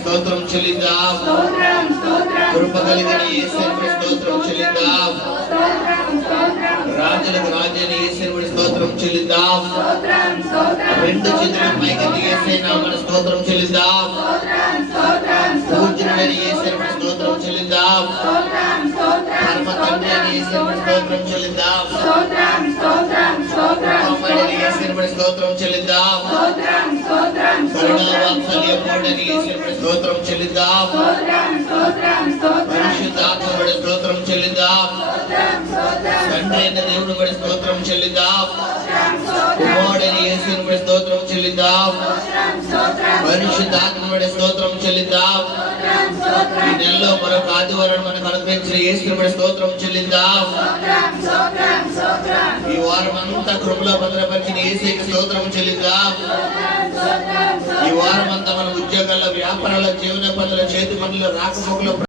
స్తోత్రం చెల్లిద్దాం. కృప కలిగిన యేసుని స్తోత్రం చెల్లిద్దాం. రాజులకు రాజైన యేసుని స్తోత్రం చెల్లిద్దాం. రెండు చేతుల పైకి యేసే నామమున స్తోత్రం చెల్లిద్దాం. పూజ్యుడైన యేసుని స్తోత్రం చెల్లిద్దాం. పరమ తండ్రి అయిన యేసుని స్తోత్రం చెల్లిద్దాం. కుమారుడైన యేసుని స్తోత్రం చెల్లిద్దాం. కరుణావాత్సల్యపూర్ణుడైన యేసుని స్తోత్రం చెల్లిద్దాం. పరిశుద్ధాత్ముడి స్తోత్రం చెల్లిద్దాం. తండ్రి అయిన దేవుని బడి స్తోత్రం చెల్లిద్దాం. కుమారుడైన యేసుని స్తోత్రం చెల్లిద్దాం. పరిశుద్ధాత్ముడి స్తోత్రం చెల్లిద్దాం. ఈ నెలలో మరొక ఆదివారం మనకు అనుగ్రహించిన యేసుని స్తోత్రం చెల్లిద్దాం. ఈ వారం అంతా కృపలో భద్రపరిచిన యేసుకి స్తోత్రం చెల్లిద్దాం. ఈ వారం అంతా మన ఉద్యోగాల్లో, వ్యాపారాల, జీవన పనుల, చేతి పనుల, రాకపోకల